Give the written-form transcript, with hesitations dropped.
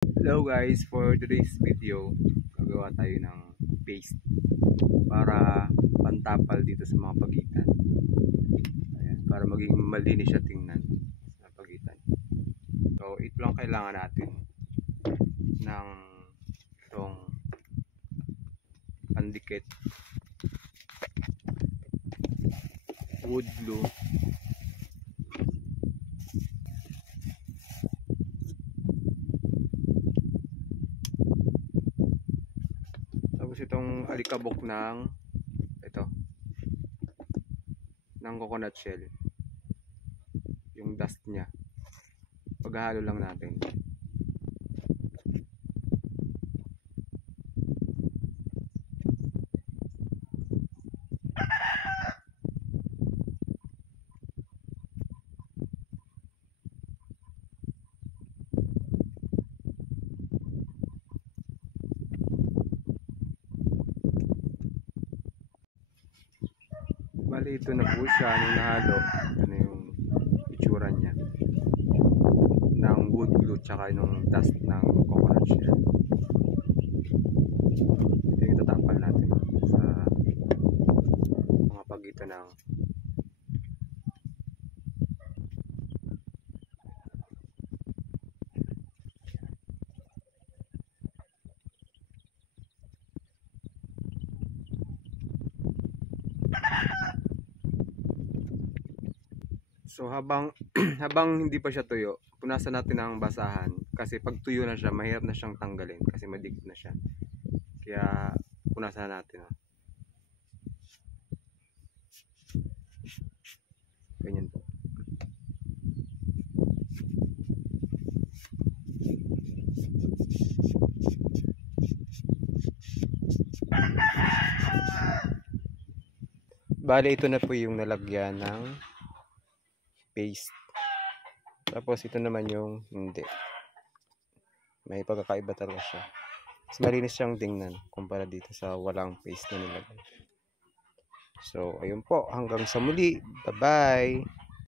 Hello guys, for today's video gagawa tayo ng paste para pantapal dito sa mga pagitan. Ayan, para maging malinis siya tingnan sa pagitan. So ito lang kailangan natin ng itong pandikit, wood glue, tapos itong alikabok ng coconut shell, yung dust niya. Paghalo lang natin. Bali ito na po siya nung nahalo. Ito na yung itsura niya ng wood glue tsaka yung dust ng coconut shell. Ito yung tatapal natin sa mga pagitan ng so habang habang hindi pa siya tuyo, punasan natin ng basahan kasi pag tuyo na siya, mahirap na siyang tanggalin kasi madikit na siya. Kaya punasan natin. Ganyan po. Bale ito na po yung nalagyan ng paste. Tapos ito naman yung hindi. May pagkakaiba talaga siya. Mas malinis siyang tingnan kumpara dito sa walang paste na nilagay. So ayun po, hanggang sa muli. Bye bye.